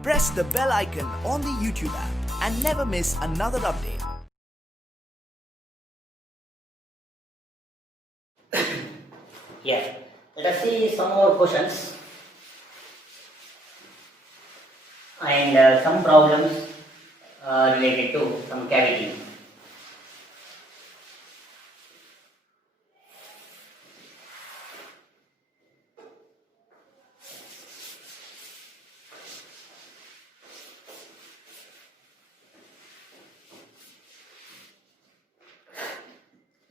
Press the bell icon on the YouTube app and never miss another update. Yeah, let us see some more questions and some problems related to some cavity.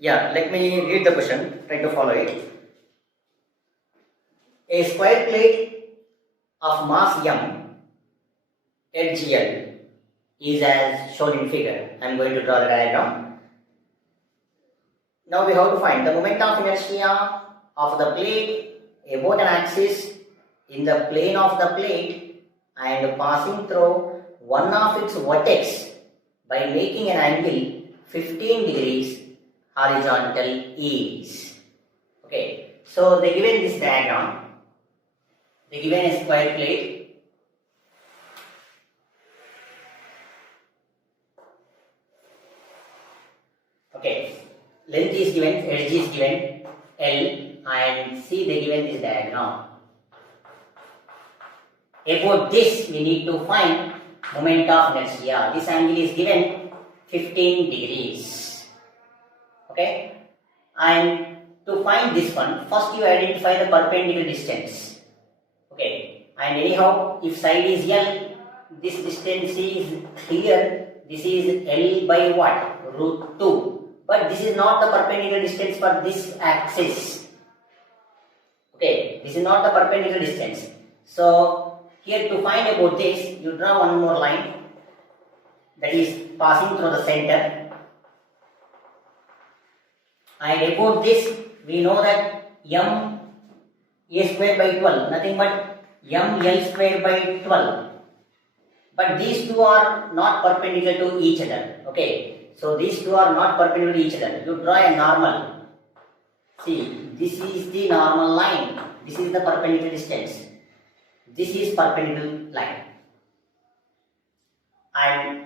Yeah, let me read the question, try to follow it. A square plate of mass m at GL is as shown in figure. I am going to draw the diagram. Now we have to find the moment of inertia of the plate about an axis in the plane of the plate and passing through one of its vertex by making an angle 15 degrees horizontal is. Okay, so they given this diagram. They given a square plate. Okay, length is given, edge is given L, and see they given this diagram. About this we need to find moment of inertia. This angle is given 15 degrees. Okay, and to find this one, first you identify the perpendicular distance. Okay, and anyhow, if side is L, this distance is here. This is L by what? Root 2. But this is not the perpendicular distance for this axis. Okay, this is not the perpendicular distance. So here to find about this, you draw one more line that is passing through the center. And about this, we know that m a square by 12, nothing but m l square by 12. But these two are not perpendicular to each other. Okay, so these two are not perpendicular to each other. You draw a normal. See, this is the normal line. This is the perpendicular distance. This is perpendicular line. And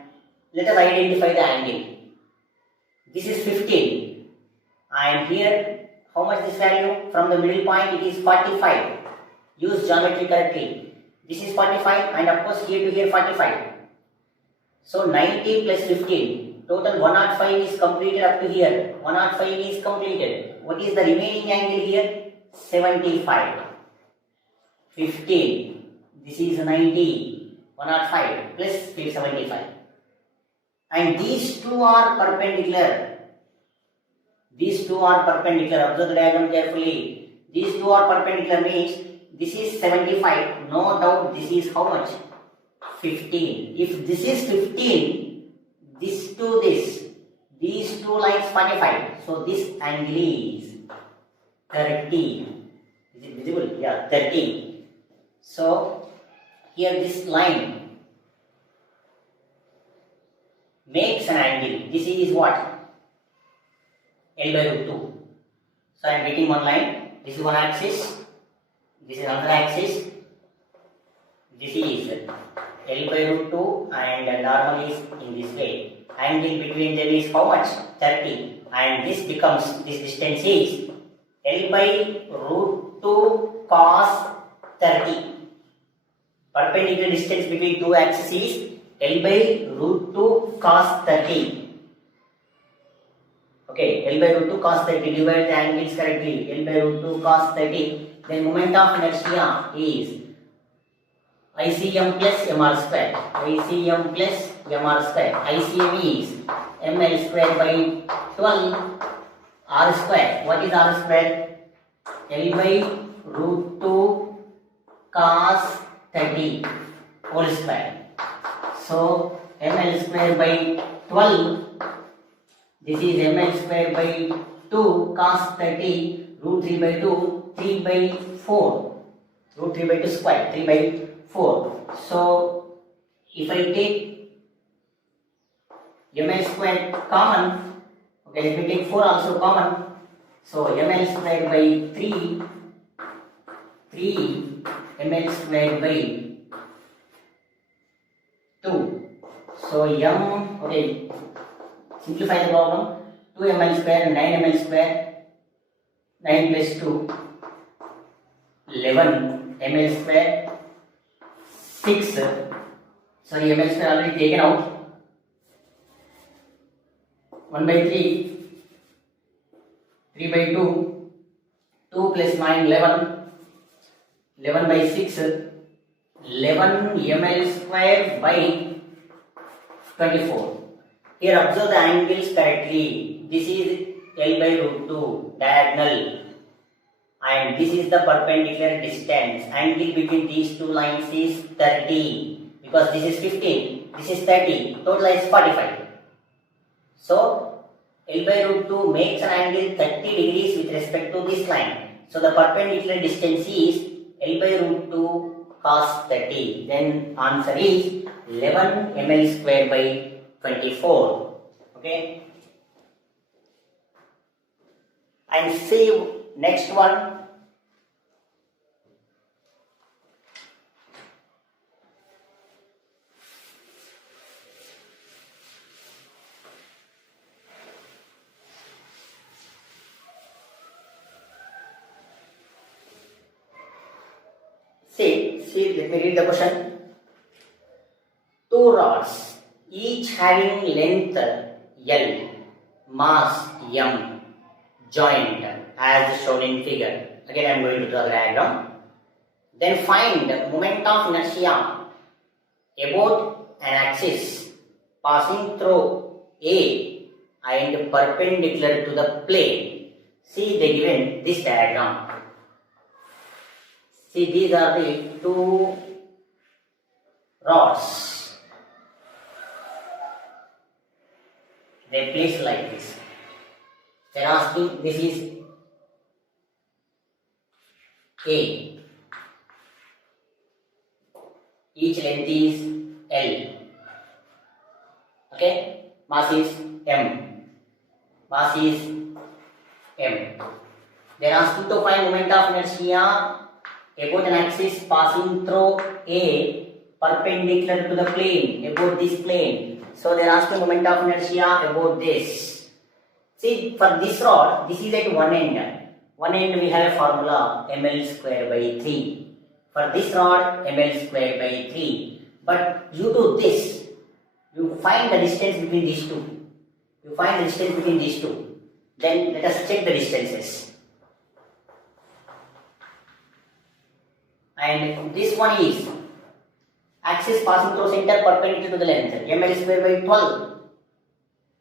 let us identify the angle. This is 15. And here, how much this value? From the middle point, it is 45. Use geometry correctly. This is 45, and of course here to here 45. So 90 plus 15. Total 105 is completed up to here. 105 is completed. What is the remaining angle here? 75. 15. This is 90. 105 plus 75. And these two are perpendicular. These two are perpendicular. Observe the diagram carefully. These two are perpendicular means this is 75. No doubt this is how much? 15. If this is 15, this to this, these two lines 45. So this angle is 30. Is it visible? Yeah, 30. So here this line makes an angle. This is what? L by root 2. So I am getting one line. This is one axis. This is another axis. This is L by root 2 and normal is in this way. Angle between them is how much? 30. And this becomes, this distance is L by root 2 cos 30. Perpendicular distance between two axes is L by root 2 cos 30. Okay, L by root 2 cos 30, divide the angles correctly. L by root 2 cos 30. Then moment of inertia is ICM plus mr square. ICM plus mr square. ICM is ml square by 12 r square. What is r square? L by root 2 cos 30 whole square. So ml square by 12. This is ml square by 2 cos 30 root 3 by 2, 3 by 4. Root 3 by 2 square, 3 by 4. So if I take ml square common, okay, let me take 4 also common. So ml square by 3 ml square by So m, okay, simplify the problem. 2 ml square, 9 ml square, 9 plus 2, 11 ml square, 6, sorry, ml square already taken out, 1 by 3, 3 by 2, 2 plus 9, 11, 11 by 6, 11 ml square by 24. Here observe the angles correctly. This is L by root 2 diagonal and this is the perpendicular distance. Angle between these two lines is 30 because this is 15, this is 30, total is 45. So L by root 2 makes an angle 30 degrees with respect to this line. So the perpendicular distance is L by root 2 cos 30. Then answer is 11 ml square by 24. Okay. And see next one. See, let me read the question. Two rods, each having length L, mass M, joined as shown in figure. Again, I am going to draw the diagram. Then find moment of inertia about an axis passing through A and perpendicular to the plane. See, they given this diagram. See, these are the two rods. They place like this. They are asking, this is A. Each length is L. Okay? Mass is M. Mass is M. They are asking to find moment of inertia about an axis passing through A perpendicular to the plane, about this plane. So they are asking moment of inertia about this. See, for this rod, this is at one end. One end we have a formula ml square by 3. For this rod, ml square by 3. But due to this, you find the distance between these two. You find the distance between these two. Then let us check the distances. And this one is axis passing through center perpendicular to the length, ml square by 12.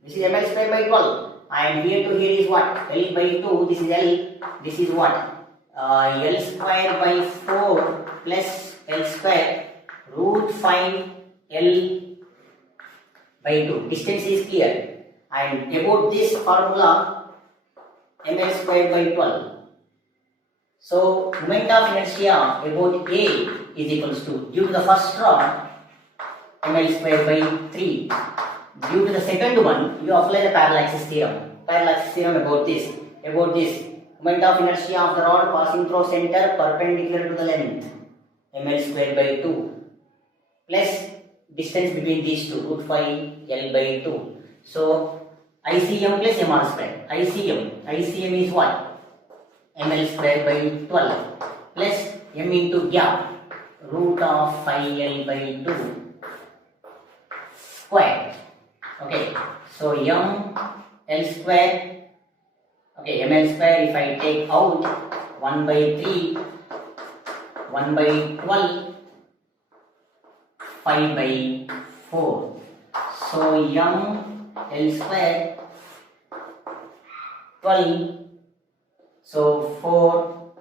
This is ml square by 12. And here to here is what? L by 2, this is L, this is what? L square by 4 plus L square root 5 L by 2. Distance is clear. And about this formula, ml square by 12. So, moment of inertia about A is equals to, due to the first rod, ml square by 3. Due to the second one, you apply the parallaxis theorem. Parallaxis theorem about this. Moment of inertia of the rod passing through center perpendicular to the length, ml square by 2. Plus distance between these two, root 5 L by 2. So, ICM plus MR square. ICM is what? ml square by 12 plus m into gap root of 5l by 2 square. Okay, so m l square, okay, ml square if I take out 1 by 3, 1 by 12, 5 by 4. So m l square 12. So 4,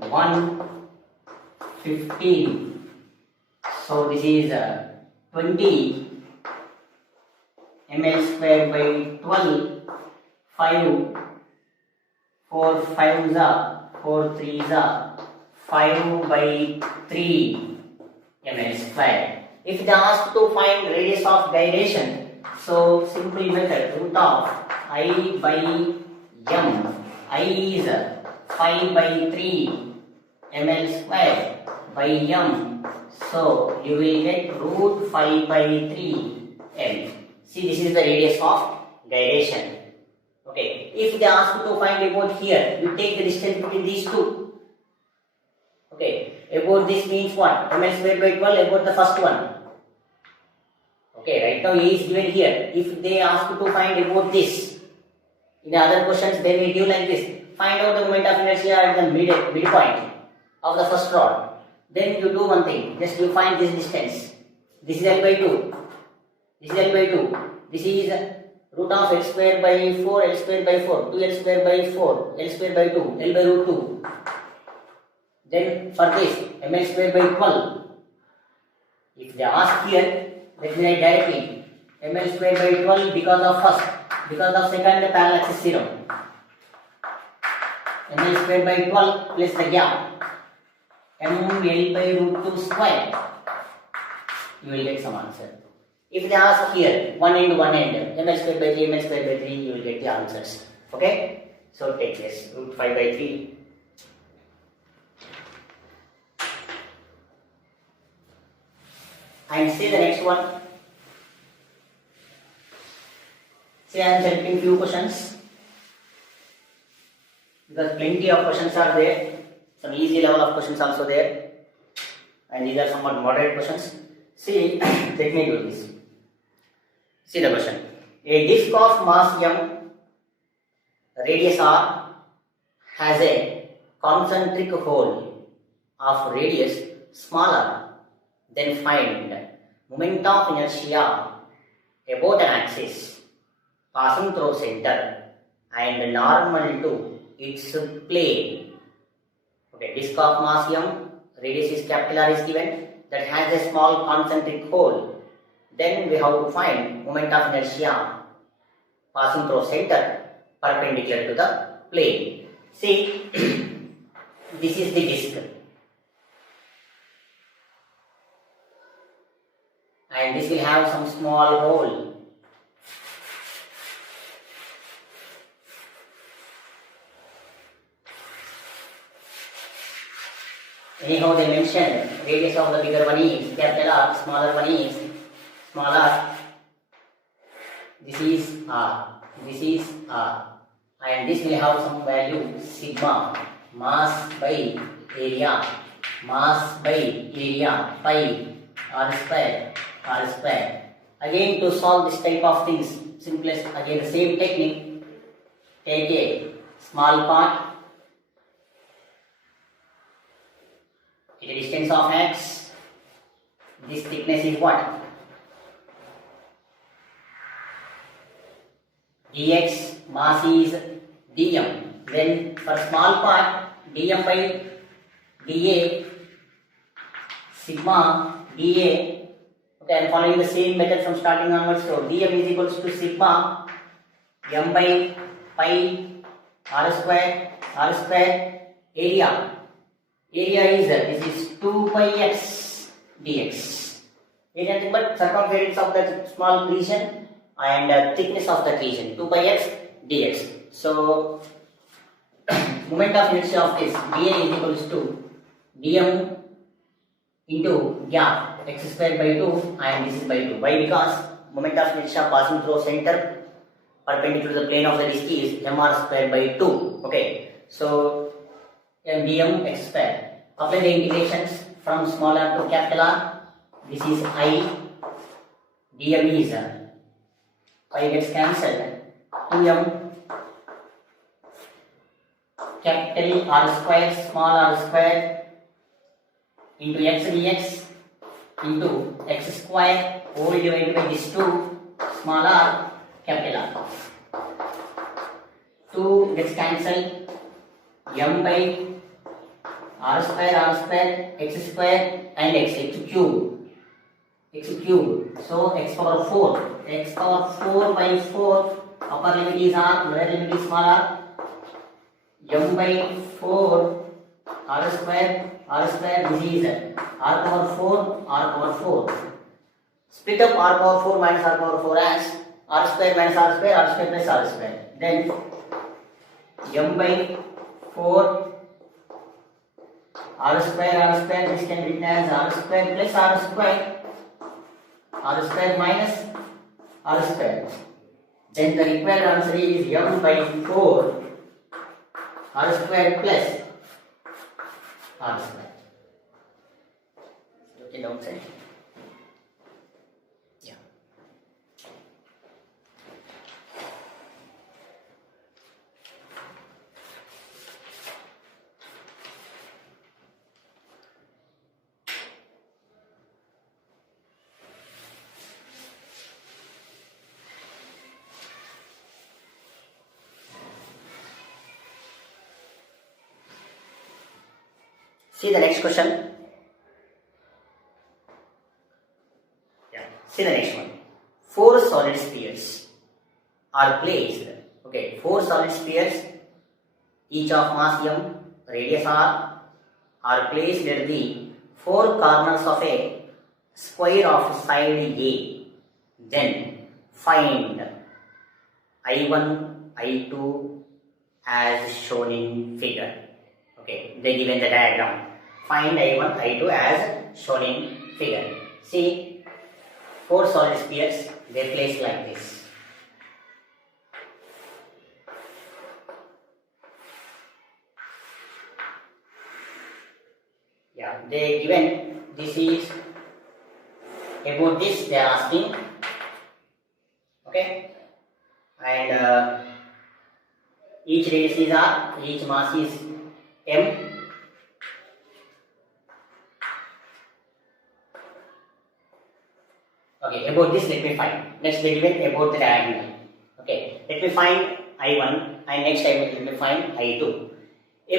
1, 15. So this is 20 ml square by 12, 5, 4 5s are, 4 3s are, 5 by 3 ml square. If they ask to find radius of gyration, so simple method, root of I by m. I is 5 by 3 ml square by m. So you will get root 5 by 3 m. See, this is the radius of gyration. Okay, if they ask you to find about here, you take the distance between these two. Okay, about this means what? ml square by 12 about the first one. Okay, right now A is given here. If they ask you to find about this, in other questions they may give like this. Find out the moment of inertia at the midpoint of the first rod. Then you do one thing. Just you find this distance. This is L by 2. This is L by 2. This is root of L square by 4, L square by 4, 2L square by 4, L square by 2, L by root 2. Then for this, ml square by 12. If they ask here, let me write directly. ml square by 12 because of first. Because of second, the parallel axis theorem. ml square by 12 plus the gap. ml by root 2 square. You will get some answer. If they ask here, one end, ml square by 3, ml square by 3, you will get the answers. Okay? So take this, root 5 by 3. And see the next one. See, I am selecting few questions because plenty of questions are there. Some easy level of questions also there, and these are somewhat moderate questions. See, let me do this. See the question. A disk of mass m, radius r, has a concentric hole of radius smaller. Then find moment of inertia about an axis passing through center and normal to its plane. Okay, disk of mass m, radius is capital R is given, that has a small concentric hole. Then we have to find moment of inertia passing through center perpendicular to the plane. See, this is the disk. And this will have some small hole. Anyhow, they mention radius of the bigger one is capital R, smaller one is small r. This is R, this is R, and this will have some value sigma, mass by area, pi, r square. Again, to solve this type of things, simplest, again the same technique. Take a small part, at a distance of x. This thickness is what? dx, mass is dm. Then for small part, dm by dA, sigma dA. Okay, I am following the same method from starting onwards. So dm is equals to sigma m by pi r square area. Area is this is 2 pi x dx. It is nothing but circumference of that small region and thickness of that region, 2 pi x dx. So moment of inertia of this dA is equals to dm into gap x square by 2 and this is by 2. Why? Because moment of inertia passing through center perpendicular to the plane of the disk is mr square by 2. Okay, so dm x square. Apply the integrations from small r to capital R. This is I. dm is pi gets cancelled. 2m capital R square small r square into x dx into x square whole divided by this 2 small r capital R. 2 gets cancelled. M by r square, x square and x cube. So x power 4 by 4, upper limit is r, lower limit is small r. M by 4 r square, this is r power 4. Split up r power 4 minus r power 4 as r square minus r square plus r square. Then m by 4 r square, this can be written as r square plus r square minus r square. Then the required answer is m by 4 r square plus r square. Okay, downside. Yeah. See the next question. Yeah. See the next one. 4 solid spheres are placed. Okay, 4 solid spheres, each of mass m, radius r, are placed at the 4 corners of a square of side A. Then find I1, I2 as shown in figure. Okay, they given the diagram. Find I1, I2 as shown in figure. See, 4 solid spheres, they placed like this. Yeah, they given this is about this they are asking. Okay, and each radius is r, each mass is m. Okay, about this let me find. Next they given about the diagonal. Okay, let me find I1 and next I will let me find I2.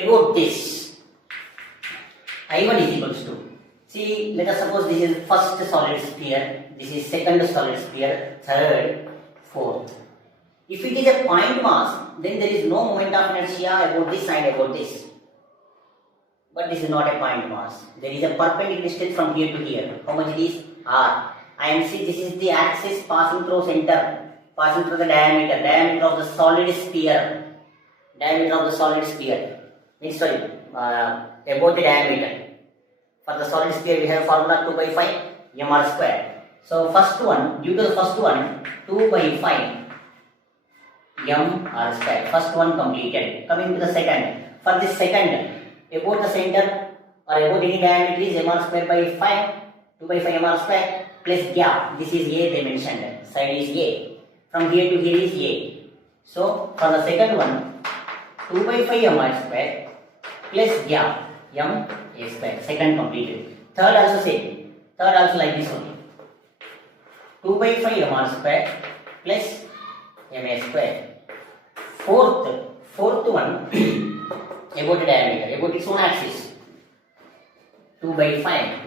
About this, I1 is equals to, see, let us suppose this is first solid sphere, this is second solid sphere, third, fourth. If it is a point mass, then there is no moment of inertia about this and about this. But this is not a point mass. There is a perpendicular distance from here to here. How much it is? R. And see, this is the axis passing through center, passing through the diameter of the solid sphere. Diameter of the solid sphere. Means, sorry, about the diameter. For the solid sphere, we have formula 2 by 5 mr square. So, first one, due to the first one, 2 by 5 mr square. First one completed. Coming to the second. For this second, about the center or about any diameter is mr square by 5, 2 by 5 mr square plus gap. This is A they mentioned. Side is A. From here to here is A. So, for the second one, 2 by 5 mr square plus gap m a square. Second completed. Third also same. Third also like this only. 2 by 5 mr square plus ma square. Fourth one about the diameter, about its own axis. 2 by 5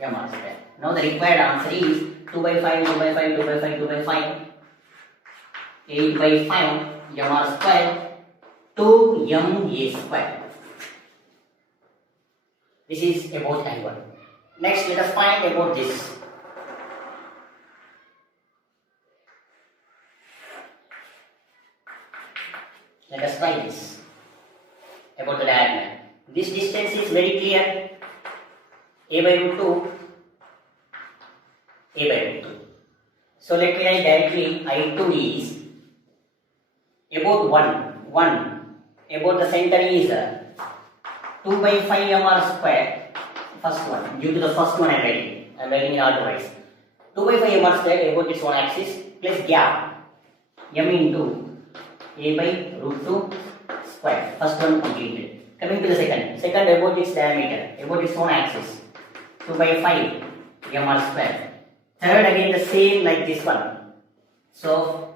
mr square. Now the required answer is 2 by 5, 2 by 5, 2 by 5, 2 by 5, 8 by 5 mr square, 2 ma square. This is about I1. Next, let us find about this. Let us try this. About the diagonal. This distance is very clear. A by root 2. A by root 2. So let me write directly I2 is about 1. About the center is 2 by 5 mr square. First one. Due to the first one I am writing in otherwise. 2 by 5 mr square about its own axis plus gap m into a by root 2 square. First one completed. Coming to the second. Second about its diameter, about its own axis. 2 by 5 mr square. Third again the same like this one. So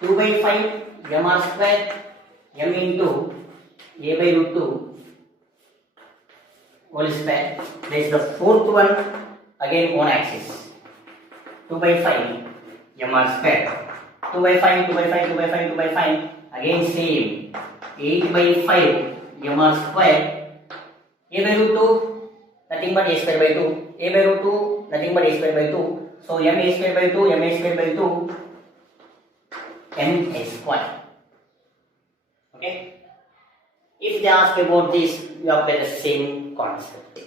2 by 5 mr square m into a by root 2 whole square. There is the fourth one again own axis. 2 by 5 mr square. 2 by 5, 2 by 5, 2 by 5, 2 by 5. Again same. 8 by 5 mr square. A by root 2 nothing but a square by 2. A by root 2 nothing but a square by 2. So m a square by 2, m a square by 2, m a square. Okay. If they ask about this, you apply the same concept.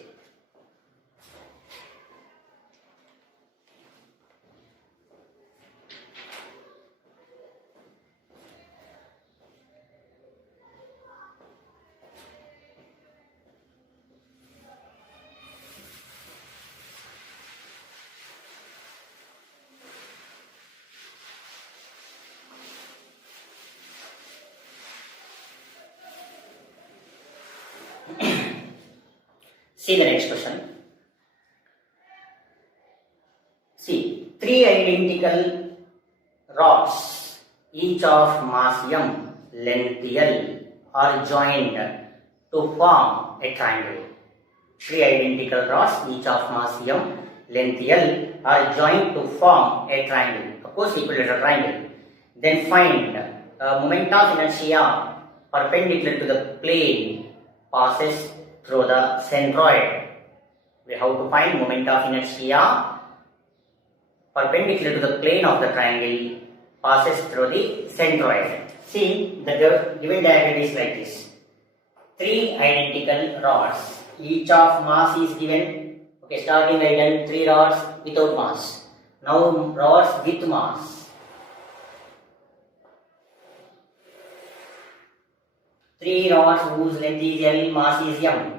See the next question. See, three identical rods, each of mass m, length L, are joined to form a triangle. Three identical rods, each of mass m, length L, are joined to form a triangle. Of course, equilateral triangle. Then find moment of inertia perpendicular to the plane passes through the centroid. We have to find moment of inertia perpendicular to the plane of the triangle passes through the centroid. See, the given diagram is like this. Three identical rods, each of mass is given. Okay, starting right, three rods without mass. Now rods with mass. Three rods whose length is L, mass is m.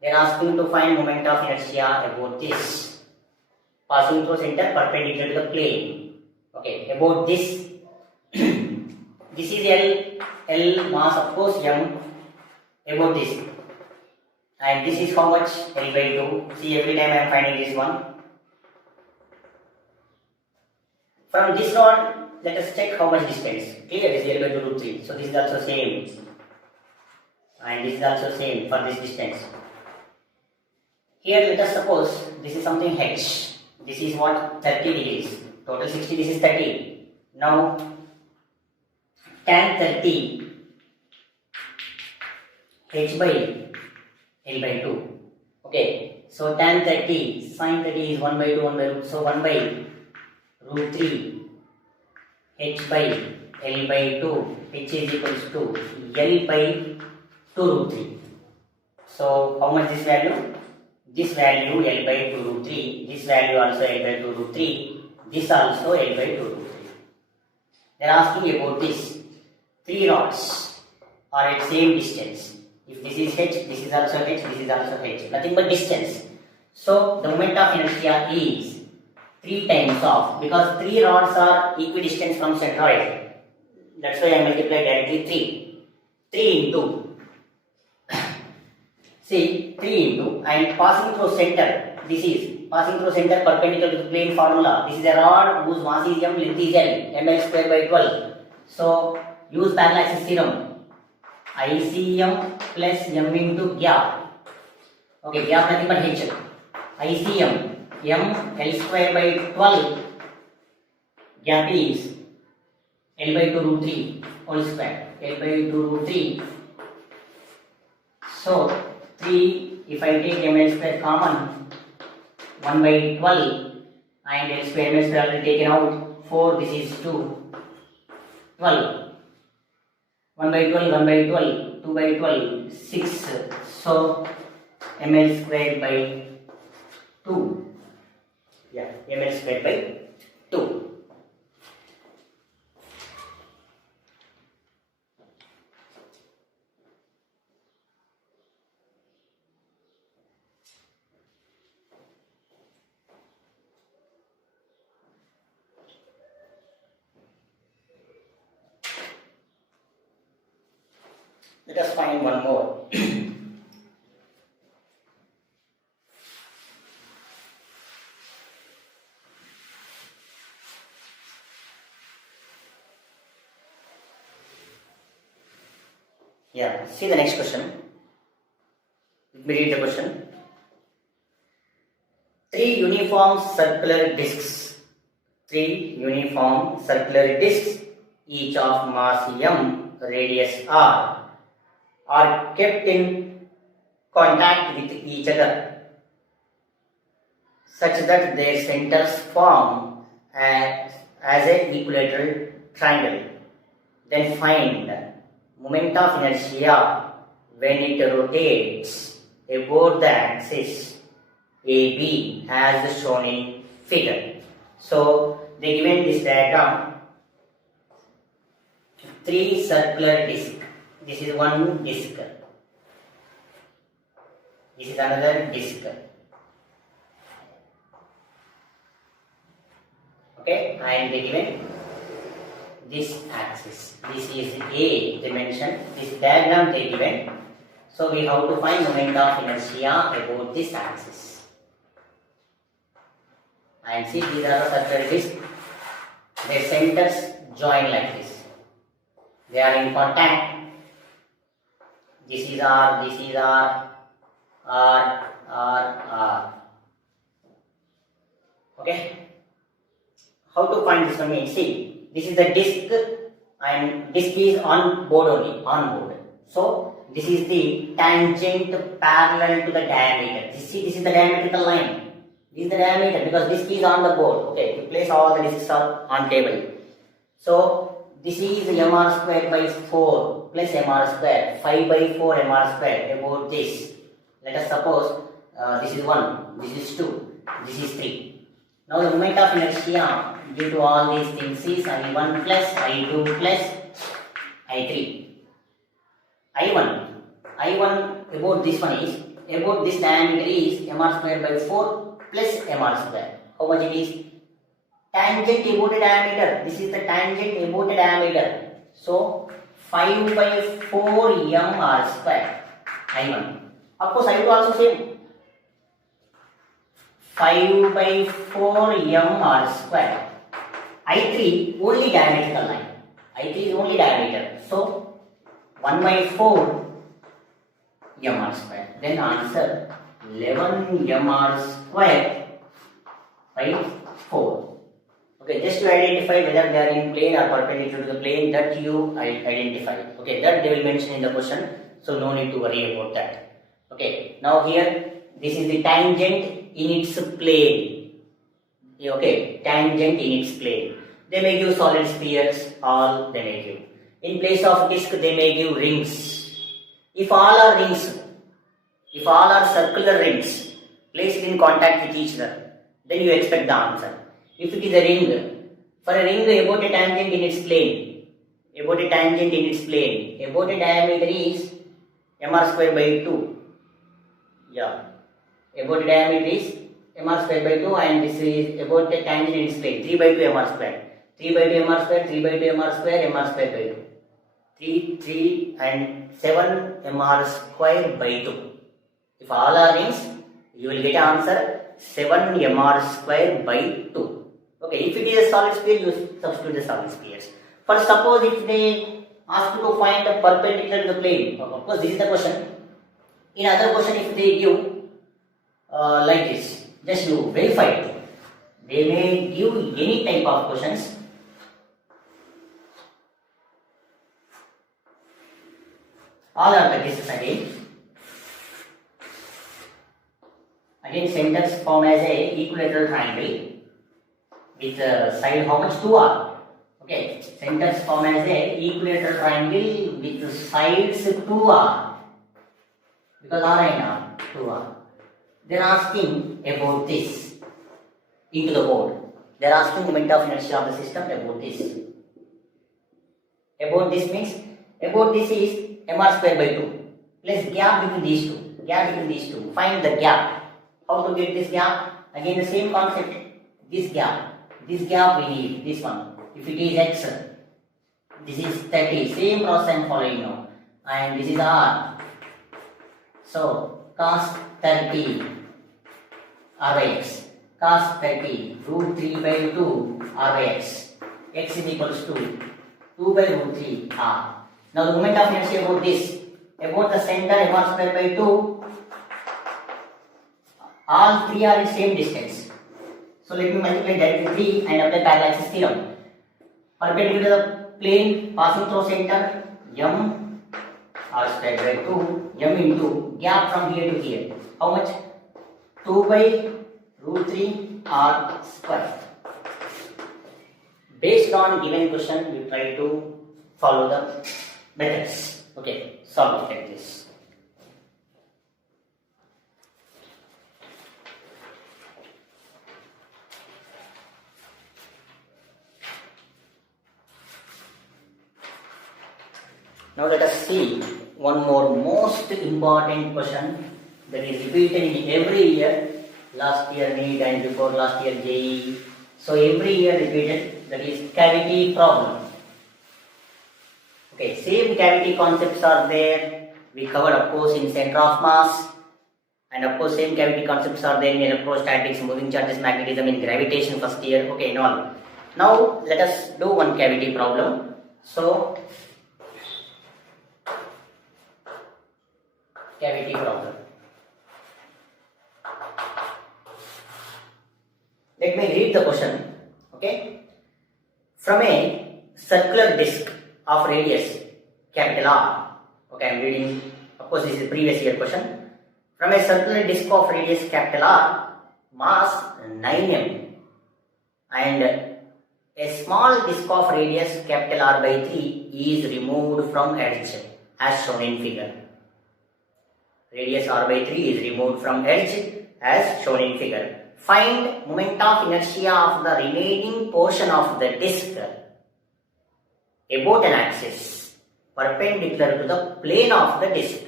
They are asking to find moment of inertia about this. Passing through center perpendicular to the plane. Okay, about this. This is L mass of course m. About this. And this is how much? L by 2. See, every time I am finding this one. From this rod, let us check how much distance. Clear, this is L by 2 root 3. So this is also same. And this is also same for this distance. Here let us suppose this is something h. This is what? 30 degrees. Total 60, this is 30. Now tan 30 h by L by 2. Okay. So tan 30 sin 30 is 1 by 2, 1 by root. So 1 by root 3 h by L by 2, h is equals to L by 2 root 3. So how much this value? This value L by 2 root 3. This value also L by 2 root 3. This also L by 2 root 3. They are asking about this. Three rods are at same distance. If this is h, this is also h, this is also h. Nothing but distance. So the moment of inertia is 3 times of, because three rods are equidistant from centroid. That's why I multiply directly 3. 3 into. See, 3 into, and passing through center, this is passing through center perpendicular to the plane formula. This is a rod whose mass is m, length is L, ml square by 12. So, use parallax theorem. ICM plus m into gap. Okay, gap nothing but h. ICM, m, L square by 12. Gap is L by 2 root 3 whole square. L by 2 root 3. So, 3, if I take ml square common, 1 by 12 and L square ml square already taken out, 4, this is 2, 12, 1 by 12, 1 by 12, 2 by 12, 6, so ml square by 2, yeah, ml square by 2. Let us find one more. Yeah, see the next question. Let me read the question. 3 uniform circular discs. 3 uniform circular discs, each of mass m, radius r, are kept in contact with each other such that their centers form as an equilateral triangle. Then find moment of inertia when it rotates about the axis AB as shown in figure. So they given this diagram, three circular disc. This is one disc. This is another disc. Okay, and they given this axis. This is A dimension. This diagram they given. So we have to find moment of inertia about this axis. And see, these are the circular discs. Their centers join like this. They are in contact. This is R, this is R, R, R, R. Okay. How to find this one means, see, this is the disc and disc is on board only, on board. So this is the tangent parallel to the diameter. See, this is the diametrical line. This is the diameter because disc is on the board. Okay, you place all the discs on table. So this is mr square by 4 plus mr square, 5 by 4 mr square about this. Let us suppose this is 1, this is 2, this is 3. Now the moment of inertia due to all these things is I1 plus I2 plus I3. I1 about this one is, about this diameter is mr square by 4 plus mr square. How much it is? Tangent about the diameter. This is the tangent about the diameter. So 5 by 4 mr square. I1. Of course I2 also same. 5 by 4 mr square. I3 only diametrical line. I3 is only diameter. So 1 by 4 mr square. Then answer 11 mr square by 4. Okay, just to identify whether they are in plane or perpendicular to the plane, that you identify. Okay, that they will mention in the question. So no need to worry about that. Okay, now here this is the tangent in its plane. Okay, tangent in its plane. They may give solid spheres, all they may give. In place of disc, they may give rings. If all are rings, if all are circular rings placed in contact with each other, then you expect the answer. If it is a ring, for a ring about a tangent in its plane, about a tangent in its plane, about a diameter is mr square by 2. Yeah. About the diameter is mr square by 2 and this is about the tangent in its plane 3 by 2 mr square. 3 by 2 mr square, 3 by 2 mr square, mr square by 2. 3 and 7 mr square by 2. If all are rings, you will get answer 7 mr square by 2. Okay, if it is a solid sphere, you substitute the solid spheres. For suppose if they ask you to find the perpendicular to the plane, of course this is the question. In other question, if they give like this, just you verify it. They may give any type of questions. All are the cases again. Again, centers form as a equilateral triangle with side how much? 2r. Okay, centers form as a equilateral triangle with sides 2r. Because r and r, 2r. They are asking about this into the board. They are asking the moment of inertia of the system about this. About this means, about this is mr square by 2 plus gap between these two. Gap between these two. Find the gap. How to get this gap? Again the same concept. This gap we need, this one. If it is x, this is 30. Same process I am following now. And this is r. So cos 30 r by x. Cos 30 root 3 by 2 r by x. X is equals to 2 by root 3 r. Now the moment of inertia about this. About the center mr square by 2. All three are in same distance. So let me multiply that with 3 and apply parallel axis theorem. Perpendicular to the plane passing through center m r square by 2 m into gap from here to here. How much? 2 by root 3 r square. Based on given question, you try to follow the methods. Okay, solve it like this. Now let us see one more most important question that is repeated in every year, last year NEET and before last year JEE. So every year repeated, that is cavity problem. Okay, same cavity concepts are there. We covered of course in center of mass, and of course same cavity concepts are there in electrostatics, moving charges, magnetism, in gravitation first year. Okay, in all. Now let us do one cavity problem. So cavity problem. Let me read the question. Okay. From a circular disc of radius capital R. Okay, I am reading. Of course, this is the previous year question. From a circular disc of radius capital R, mass 9m, and a small disc of radius capital R by 3 is removed from edge as shown in figure. Radius R by 3 is removed from edge as shown in figure. Find moment of inertia of the remaining portion of the disc about an axis perpendicular to the plane of the disc.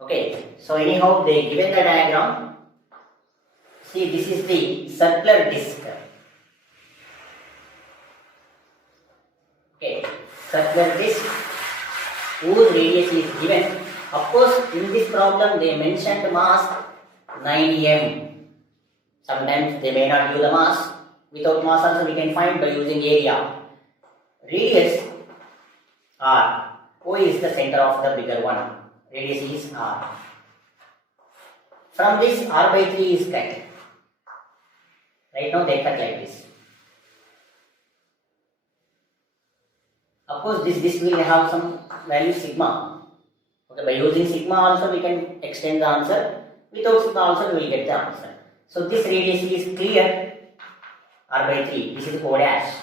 Okay, so anyhow they given the diagram. See, this is the circular disc. Okay, circular disc whose radius is given. Of course, in this problem they mentioned mass 9m. Sometimes they may not give the mass. Without mass also we can find by using area. Radius R. O is the center of the bigger one. Radius is R. From this R by 3 is cut. Right now they cut like this. Of course this will have some value sigma. Okay, by using sigma also we can extend the answer. Without sigma also we will get the answer. So this radius is clear, R by 3, this is O dash.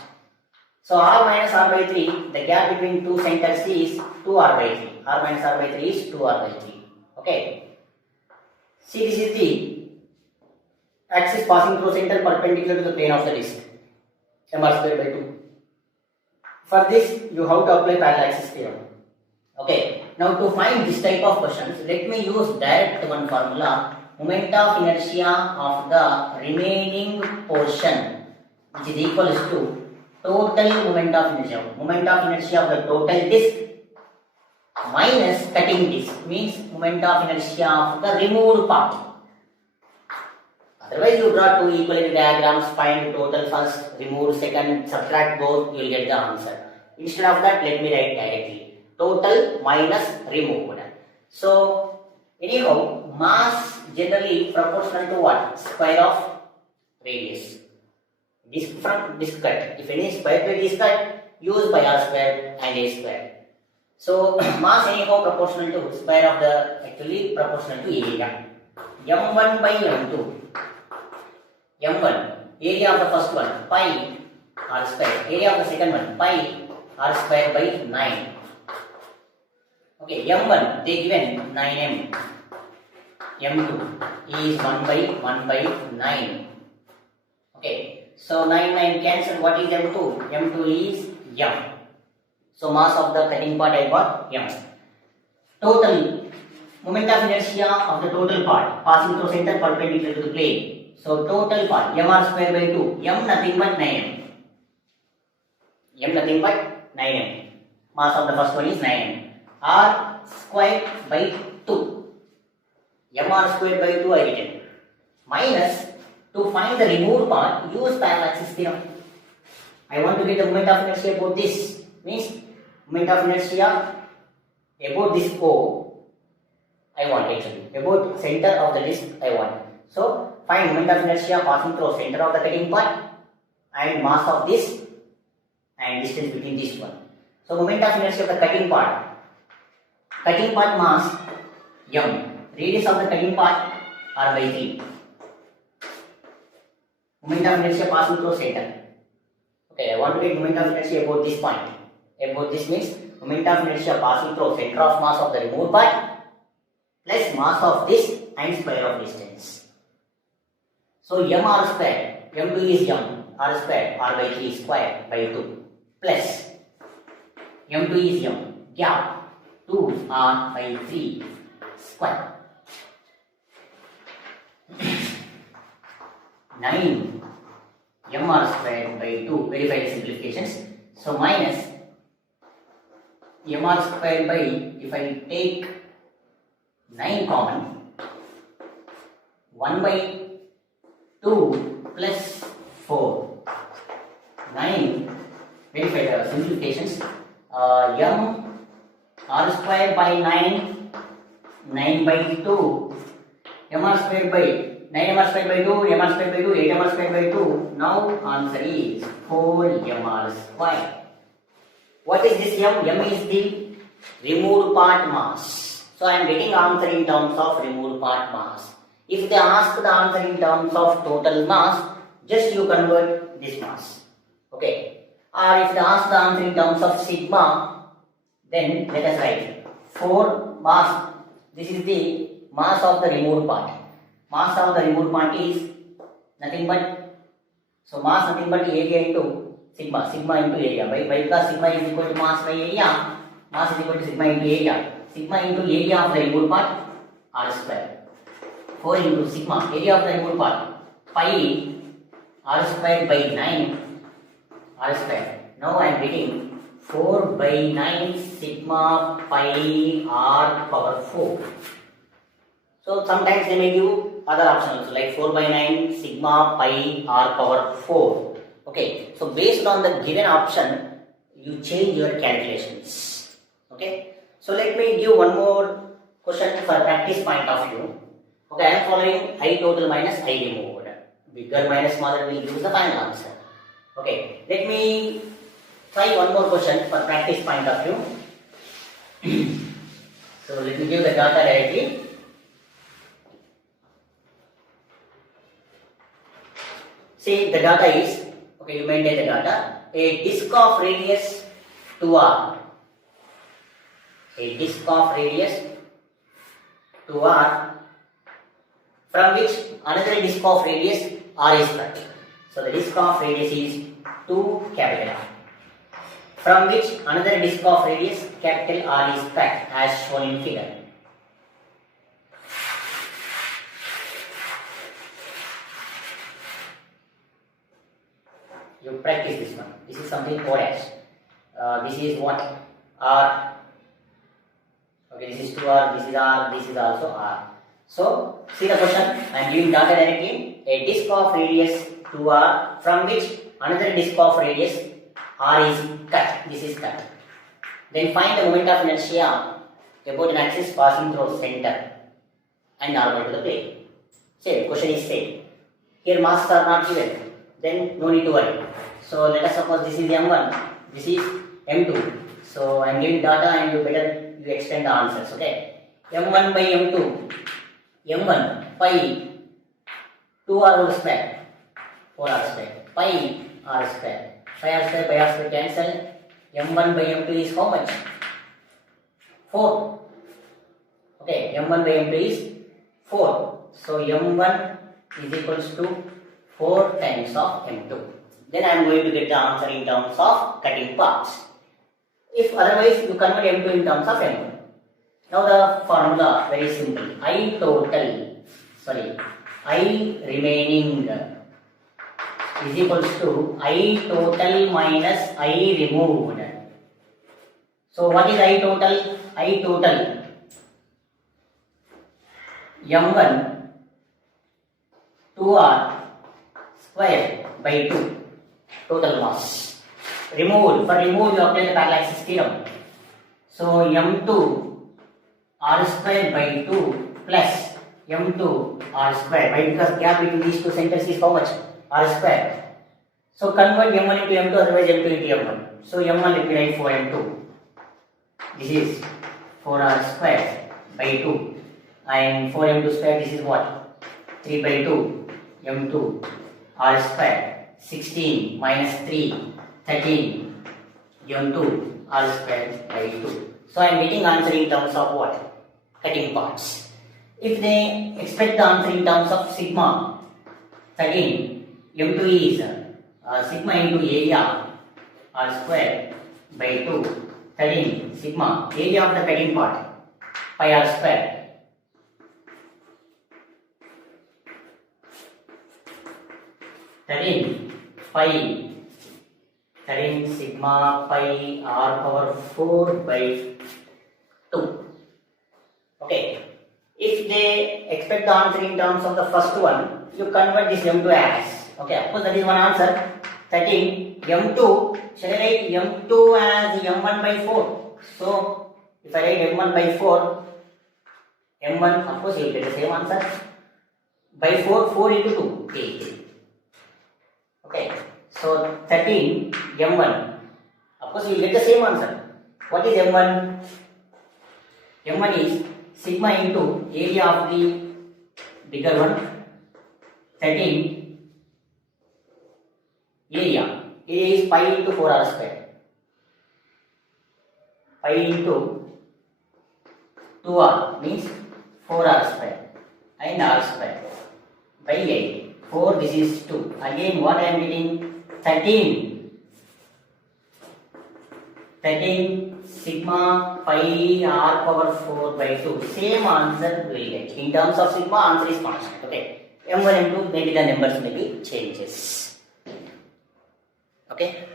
So R minus R by 3, the gap between two centers is 2R by 3. R minus R by 3 is 2R by 3. Okay. See, this is the axis passing through center perpendicular to the plane of the disc, mr square by 2. For this, you have to apply parallel axis theorem. Okay. Now to find this type of questions, let me use direct one formula. Moment of inertia of the remaining portion, which is equals to total moment of inertia. Moment of inertia of the total disc minus cutting disc means moment of inertia of the removed part. Otherwise, you draw two equivalent diagrams, find total first, remove second, subtract both, you will get the answer. Instead of that, let me write directly total minus removed. So, anyhow, mass generally proportional to what? Square of radius. Disc from disc cut. If any square plate is cut, use by R square and A square. So mass anyhow proportional to square of the, actually proportional to area. M1 by M2. M1, area of the first one, pi R square. Area of the second one, pi R square by 9. Okay, M1 they given 9m. M2 is 1 by 9. Okay, so 9 cancel. What is M2? M2 is M. So mass of the cutting part I got M. Total moment of inertia of the total part passing through center perpendicular to the plane. So total part mr square by 2. M nothing but 9m. M nothing but 9m. Mass of the first one is 9m. R square by 2. mr square by 2 I written. Minus, to find the removed part, use parallel axis theorem. I want to get the moment of inertia about this. Means, moment of inertia about this O, I want actually. About center of the disc, I want. So, find moment of inertia passing through center of the cutting part and mass of this and distance between this one. So, moment of inertia of the cutting part mass M. Radius of the cutting part R by 3. Moment of inertia passing through center. Okay, I want to get moment of inertia about this point. About this means moment of inertia passing through center of mass of the removed part plus mass of this and square of distance. So m r square, m2 is m, r square, r by 3 square by 2 plus m2 is m, gap 2r by 3 square. 9 mr square by 2. Verify the simplifications. So minus mr square by, if I take 9 common, 1 by 2 plus 4. 9, verify the simplifications. M r square by 9, 9 by 2, mr square by 9 mr square by 2, mr square by 2, 8 mr square by 2. Now answer is 4 mr square. What is this m? M is the removed part mass. So I am getting answer in terms of removed part mass. If they ask the answer in terms of total mass, just you convert this mass. Okay. Or if they ask the answer in terms of sigma, then let us write 4 mass. This is the mass of the removed part. Mass of the removed part is nothing but, so mass nothing but area into sigma. Sigma into area. Why? Because sigma is equal to mass by area. Mass is equal to sigma into area. Sigma into area of the removed part, r square. 4 into sigma, area of the removed part, pi r square by 9 r square. Now I am getting 4 by 9 sigma pi r power 4. So sometimes they may give other option also, like 4 by 9 sigma pi r power 4. Okay, so based on the given option, you change your calculations. Okay, so let me give one more question for practice point of view. Okay, I am following I total minus I removed. Bigger minus smaller will give the final answer. Okay, let me try one more question for practice point of view. So let me give the data directly. See, the data is, okay, you maintain the data. A disc of radius 2r. A disc of radius 2r, from which another disc of radius r is cut. So the disc of radius is 2 capital R, from which another disc of radius capital R is cut as shown in figure. You practice this one. This is something O dash. This is what? R. Okay, this is 2R, this is R, this is also R. So, see the question. I am giving data directly. A disc of radius 2R, from which another disc of radius R is cut. This is cut. Then find the moment of inertia about an axis passing through center and normal to the plane. Same, question is same. Here masses are not given. Then no need to worry. So let us suppose this is M1, this is M2. So I am giving data and you extend the answers. Okay. M1 by M2. M1 pi 2r whole square, 4r square, pi r square, pi r square cancel. M1 by M2 is how much? 4. Okay, M1 by M2 is 4. So M1 is equals to 4 times of M2. Then I am going to get the answer in terms of cutting parts. If otherwise you convert M2 in terms of M1. Now the formula very simple. I remaining is equals to I total minus I removed. So what is I total? I total M1 2r square by 2 total mass. Removed. For removed you apply the parallax theorem. So M2 r square by 2 plus M2 r square. Why? Because gap between these two centers is how much? R square. So convert M1 into M2, otherwise M2 into M1. So M1 let me write 4M2. This is 4r square by 2. And 4M2 square, this is what? 3 by 2. M2 r square. 16 minus 3, 13. M2 r square by 2. So I am getting answer in terms of what? Cutting parts. If they expect the answer in terms of sigma, 13, M2 is sigma into area r square by 2 13 sigma area of the cutting part pi r square. 13 pi 13 sigma pi r power 4 by 2. Okay. If they expect the answer in terms of the first one, you convert this m2 as. Okay, of course that is one answer. 13 m2. Shall I write m2 as m1 by 4? So if I write m1 by 4, m1, of course you will get the same answer. By 4, 4 into 2, 8. Okay, so 13 m1. Of course you will get the same answer. What is m1? m1 is sigma into area of the bigger one. 13 area is pi into 4r square. Pi into 2r means 4r square and r square by 8. 4, this is 2. Again what I am getting? 13 sigma pi r power 4 by 2. Same answer we will get. In terms of sigma, answer is constant. Okay. M1, M2, maybe the numbers may be changes. Okay.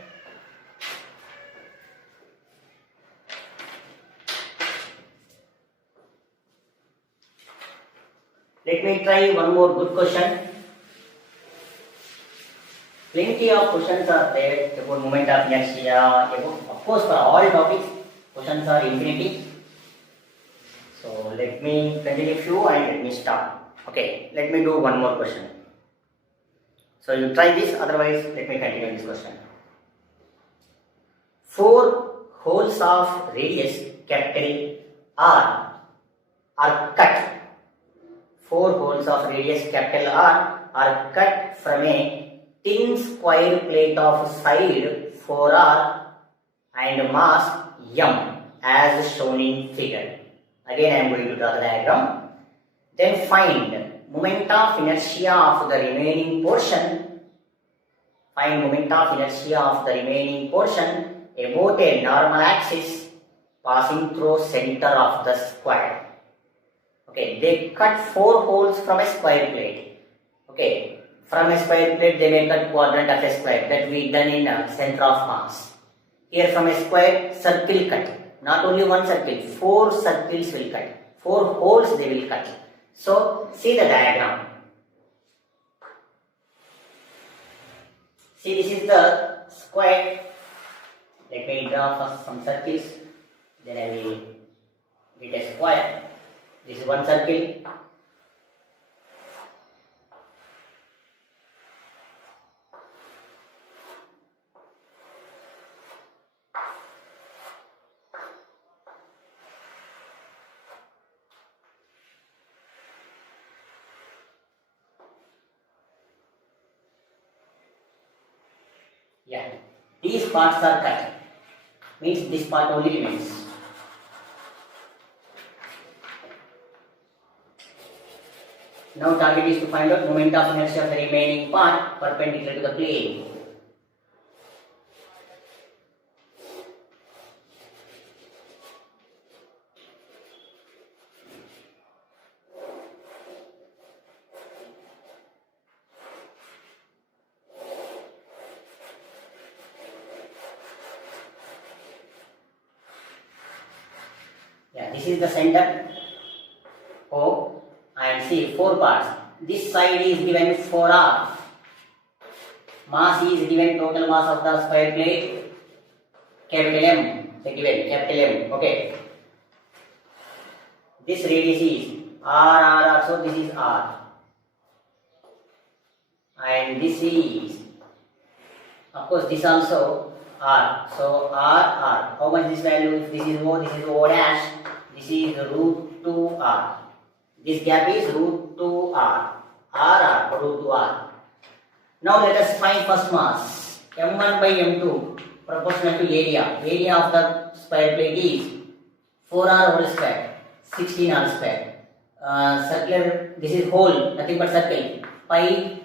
Let me try one more good question. Plenty of questions are there about moment of inertia. Of course, for all topics, questions are infinity. So let me continue few and let me start. Okay, let me do one more question. So you try this, otherwise let me continue this question. 4 holes of radius capital R are cut. 4 holes of radius capital R are cut from a thin square plate of side 4r and mass m as shown in figure. Again I am going to draw the diagram. Then find moment of inertia of the remaining portion. Find moment of inertia of the remaining portion about a normal axis passing through center of the square. Okay, they cut 4 holes from a square plate. Okay. From a square plate, they may cut quadrant of a square that we done in center of mass. Here from a square, circle cut. Not only one circle, 4 circles will cut. 4 holes they will cut. So, see the diagram. See, this is the square. Let me draw first some circles. Then I will get a square. This is one circle. Yeah, these parts are cut, means this part only remains. Now target is to find out moment of inertia of the remaining part perpendicular to the plane. Yeah, this is the center O and see 4 parts. This side is given 4r. Mass is given, total mass of the square plate capital M. They given capital M. Okay. This radius is R. So this is R. And this is, of course, this also R. So R. How much this value? If this is O dash. This is root 2R. This gap is root 2R. Root 2R. Now let us find first mass. M1 by M2 proportional to area. Area of the square plate is 4R whole square, 16R square. Circular, this is whole, nothing but circle. Pi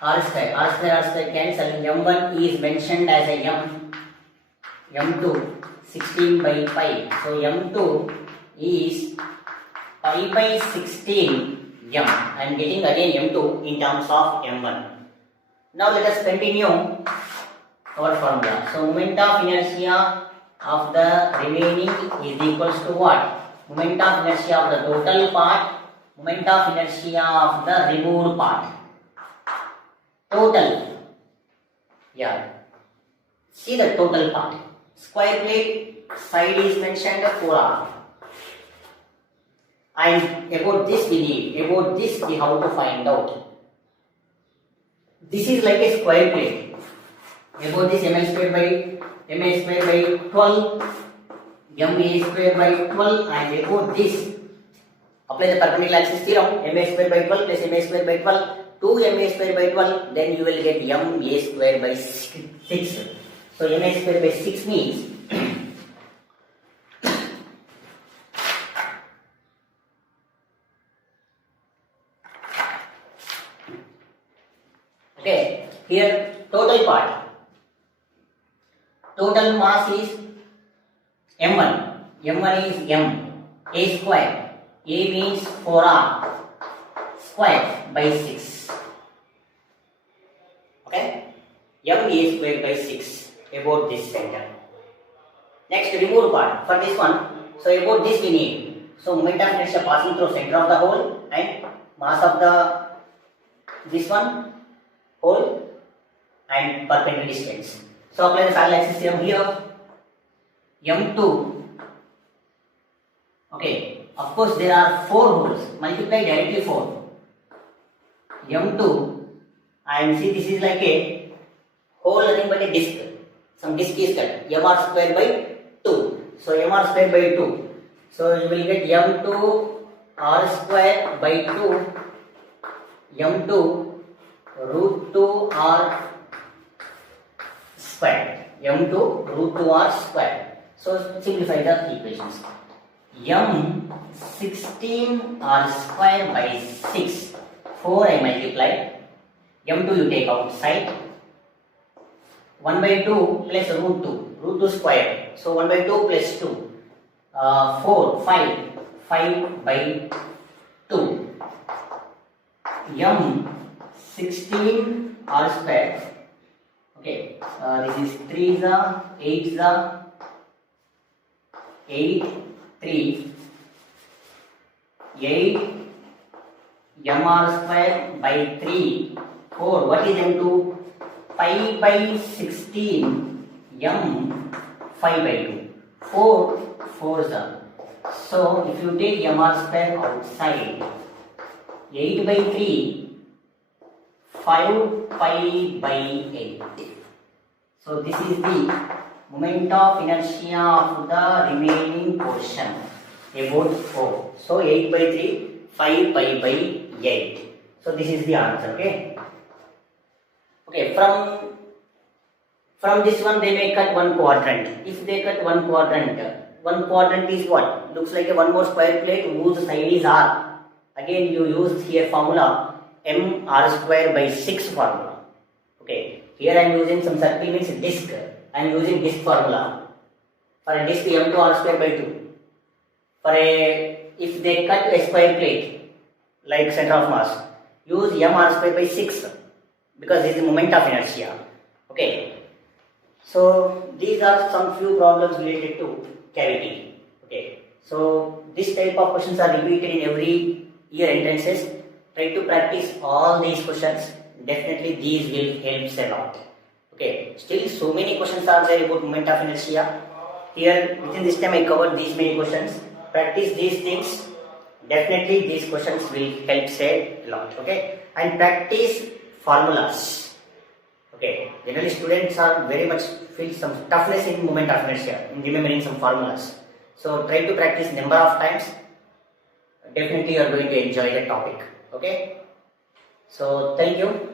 R square. R square cancel. M1 is mentioned as a M. m2 16 by pi. So m2 is pi by 16 m. I am getting again m2 in terms of m1. Now let us continue our formula. So moment of inertia of the remaining is equals to what? Moment of inertia of the total part, moment of inertia of the removed part. Total. Yeah. See the total part. Square plate side is mentioned 4r. And about this we need. About this we have to find out. This is like a square plate. About this ma square by 12, ma square by 12, and about this, apply the perpendicular axis theorem, ma square by 12 plus ma square by 12, 2 ma square by 12, then you will get ma square by 6. So ma square by 6 means okay, here total part. Total mass is m1. m1 is m. A square. A means 4r square by 6. Okay. m a square by 6 about this center. Next, remove part. For this one, so about this we need. So moment of inertia passing through center of the hole and mass of the this one hole and perpendicular distance. So apply the parallel axis theorem here. m2. Okay. Of course, there are 4 holes. Multiply directly 4. m2, and see this is like a hole nothing but a disc. Some disc is cut. mr square by 2. So mr square by 2. So you will get m2 r square by 2. m2 root 2 r square. m2 root 2 r square. So simplify the equations. m 16 r square by 6. 4 I multiply. m2 you take outside. 1 by 2 plus root 2. Root 2 square. So 1 by 2 plus 2. 4, 5. 5 by 2. m 16 r square. Okay, this is 3 is 8 is 8, 3, 8 mr square by 3, 4. What is m2? 5 by 16 m 5 by 2. 4, 4 is so if you take mr square outside, 8 by 3, 5 pi by 8. So this is the moment of inertia of the remaining portion about 4. So 8 by 3, 5 pi by 8. So this is the answer. Okay. Okay. From this one they may cut one quadrant. If they cut one quadrant is what? Looks like a one more square plate whose side is r. Again you use here formula m r square by 6 formula. Okay. Here I am using some circle means disc. I am using disc formula. For a disc m2 r square by 2. For a, if they cut a square plate like center of mass, use m r square by 6 because this is the moment of inertia. Okay. So these are some few problems related to cavity. Okay. So this type of questions are repeated in every year entrances. Try to practice all these questions. Definitely these will help a lot. Okay. Still so many questions are there about moment of inertia. Here within this time I covered these many questions. Practice these things. Definitely these questions will help a lot. Okay. And practice formulas. Okay, generally students are very much feel some toughness in moment of inertia in remembering some formulas. So try to practice number of times. Definitely you are going to enjoy the topic. Okay. So thank you.